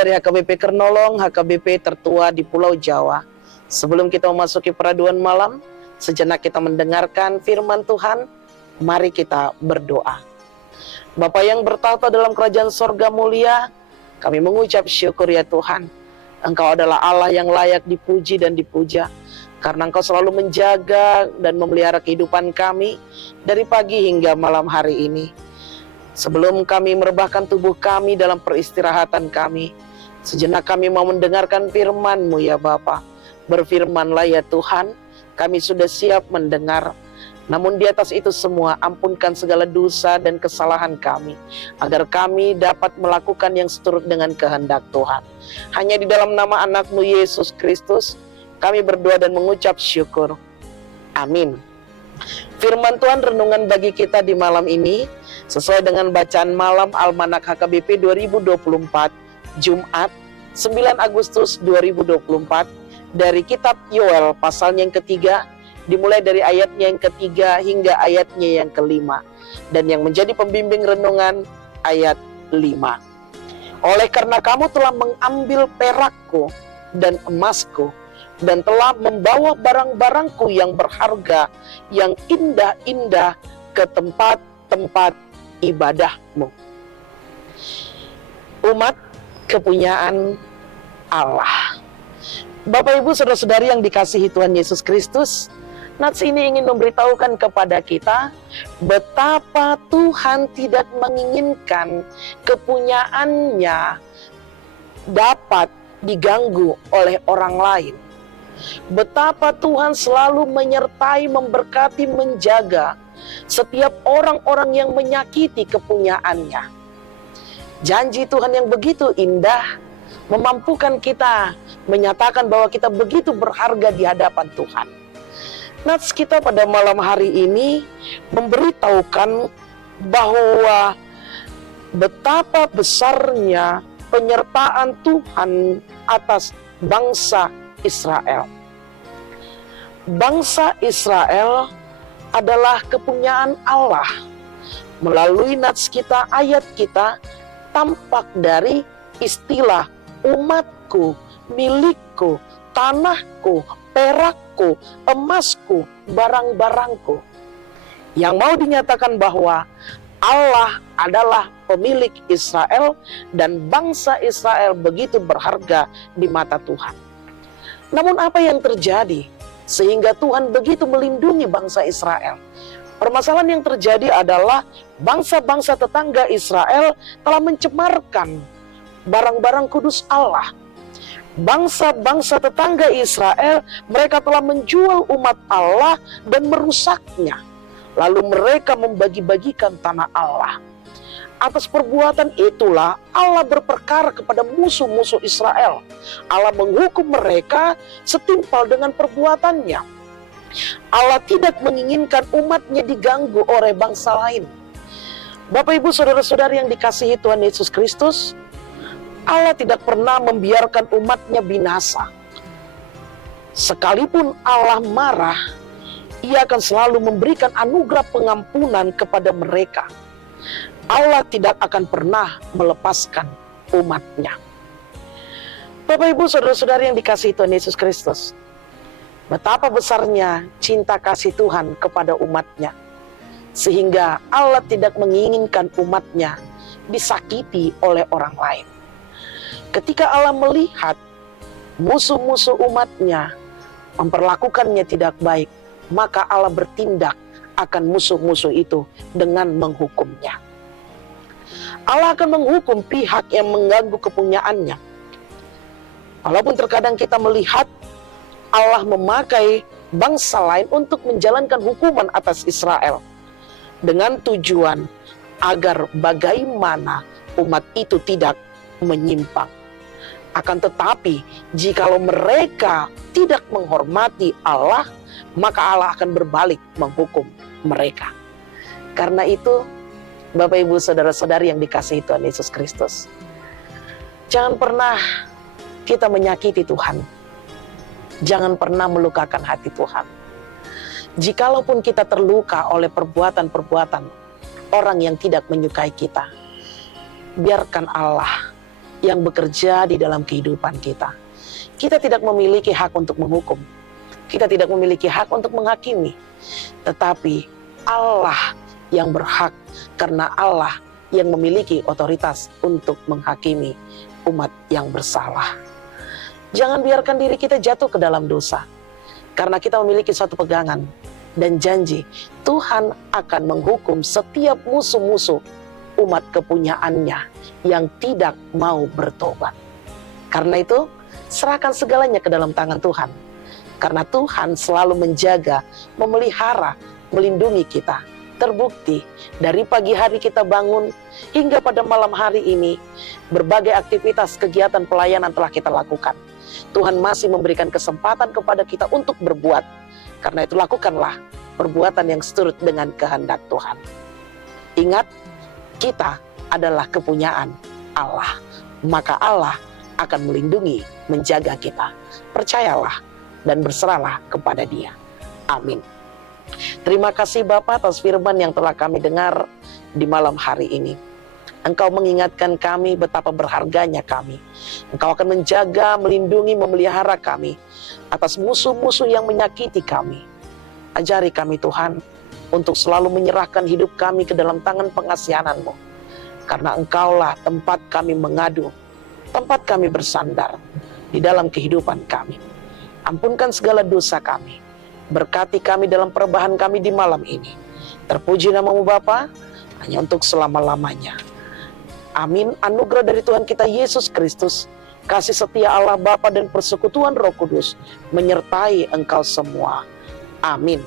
dari HKBP Kernolong, HKBP tertua di Pulau Jawa. Sebelum kita memasuki peraduan malam, sejenak kita mendengarkan firman Tuhan. Mari kita berdoa. Bapa yang bertahta dalam kerajaan sorga mulia, kami mengucap syukur ya Tuhan. Engkau adalah Allah yang layak dipuji dan dipuja, karena Engkau selalu menjaga dan memelihara kehidupan kami dari pagi hingga malam hari ini. Sebelum kami merebahkan tubuh kami dalam peristirahatan kami, sejenak kami mau mendengarkan firman-Mu ya Bapa. Berfirmanlah ya Tuhan, kami sudah siap mendengar. Namun di atas itu semua, ampunkan segala dosa dan kesalahan kami, agar kami dapat melakukan yang seturut dengan kehendak Tuhan. Hanya di dalam nama anak-Mu Yesus Kristus, kami berdoa dan mengucap syukur. Amin. Firman Tuhan renungan bagi kita di malam ini sesuai dengan bacaan malam Almanak HKBP 2024 Jumat 9 Agustus 2024 dari kitab Yoel pasalnya yang ketiga, dimulai dari ayatnya yang ketiga hingga ayatnya yang kelima, dan yang menjadi pembimbing renungan ayat 5. Oleh karena kamu telah mengambil perakku dan emasku, dan telah membawa barang-barangku yang berharga, yang indah-indah ke tempat-tempat ibadahmu. Umat kepunyaan Allah. Bapak Ibu saudara-saudari yang dikasihi Tuhan Yesus Kristus, nats ini ingin memberitahukan kepada kita betapa Tuhan tidak menginginkan kepunyaannya dapat diganggu oleh orang lain. Betapa Tuhan selalu menyertai, memberkati, menjaga setiap orang-orang yang menyakiti kepunyaannya. Janji Tuhan yang begitu indah memampukan kita menyatakan bahwa kita begitu berharga di hadapan Tuhan. Nats kita pada malam hari ini memberitahukan bahwa betapa besarnya penyertaan Tuhan atas bangsa Israel. Bangsa Israel adalah kepunyaan Allah. Melalui nats kita, ayat kita, tampak dari istilah umatku, milikku, tanahku, perakku, emasku, barang-barangku. Yang mau dinyatakan bahwa Allah adalah pemilik Israel dan bangsa Israel begitu berharga di mata Tuhan. Namun apa yang terjadi sehingga Tuhan begitu melindungi bangsa Israel? Permasalahan yang terjadi adalah bangsa-bangsa tetangga Israel telah mencemarkan barang-barang kudus Allah. Bangsa-bangsa tetangga Israel, mereka telah menjual umat Allah dan merusaknya. Lalu mereka membagi-bagikan tanah Allah. Atas perbuatan itulah Allah berperkara kepada musuh-musuh Israel. Allah menghukum mereka setimpal dengan perbuatannya. Allah tidak menginginkan umatnya diganggu oleh bangsa lain. Bapak Ibu saudara-saudari yang dikasihi Tuhan Yesus Kristus, Allah tidak pernah membiarkan umatnya binasa. Sekalipun Allah marah, Ia akan selalu memberikan anugerah pengampunan kepada mereka. Allah tidak akan pernah melepaskan umatnya. Bapak Ibu saudara-saudari yang dikasihi Tuhan Yesus Kristus, betapa besarnya cinta kasih Tuhan kepada umatnya, sehingga Allah tidak menginginkan umatnya disakiti oleh orang lain. Ketika Allah melihat musuh-musuh umatnya memperlakukannya tidak baik, maka Allah bertindak akan musuh-musuh itu dengan menghukumnya. Allah akan menghukum pihak yang mengganggu kepunyaannya. Walaupun terkadang kita melihat Allah memakai bangsa lain untuk menjalankan hukuman atas Israel dengan tujuan agar bagaimana umat itu tidak menyimpang. Akan tetapi, jikalau mereka tidak menghormati Allah, maka Allah akan berbalik menghukum mereka. Karena itu, Bapak Ibu saudara-saudari yang dikasihi Tuhan Yesus Kristus, jangan pernah kita menyakiti Tuhan. Jangan pernah melukakan hati Tuhan. Jikalaupun kita terluka oleh perbuatan-perbuatan orang yang tidak menyukai kita, biarkan Allah yang bekerja di dalam kehidupan kita. Kita tidak memiliki hak untuk menghukum. Kita tidak memiliki hak untuk menghakimi. Tetapi Allah yang berhak, karena Allah yang memiliki otoritas untuk menghakimi umat yang bersalah. Jangan biarkan diri kita jatuh ke dalam dosa. Karena kita memiliki suatu pegangan dan janji, Tuhan akan menghukum setiap musuh-musuh umat kepunyaannya yang tidak mau bertobat. Karena itu, serahkan segalanya ke dalam tangan Tuhan. Karena Tuhan selalu menjaga, memelihara, melindungi kita. Terbukti dari pagi hari kita bangun hingga pada malam hari ini, berbagai aktivitas kegiatan pelayanan telah kita lakukan. Tuhan masih memberikan kesempatan kepada kita untuk berbuat. Karena itu lakukanlah perbuatan yang seturut dengan kehendak Tuhan. Ingat, kita adalah kepunyaan Allah. Maka Allah akan melindungi, menjaga kita. Percayalah dan berserahlah kepada Dia. Amin. Terima kasih Bapak atas firman yang telah kami dengar di malam hari ini. Engkau mengingatkan kami betapa berharganya kami. Engkau akan menjaga, melindungi, memelihara kami atas musuh-musuh yang menyakiti kami. Ajari kami Tuhan untuk selalu menyerahkan hidup kami ke dalam tangan pengasihan-Mu. Karena Engkaulah tempat kami mengadu, tempat kami bersandar di dalam kehidupan kami. Ampunkan segala dosa kami. Berkati kami dalam perubahan kami di malam ini. Terpuji nama-Mu Bapa, hanya untuk selama-lamanya. Amin. Anugerah dari Tuhan kita Yesus Kristus, kasih setia Allah Bapa dan persekutuan Roh Kudus menyertai engkau semua. Amin.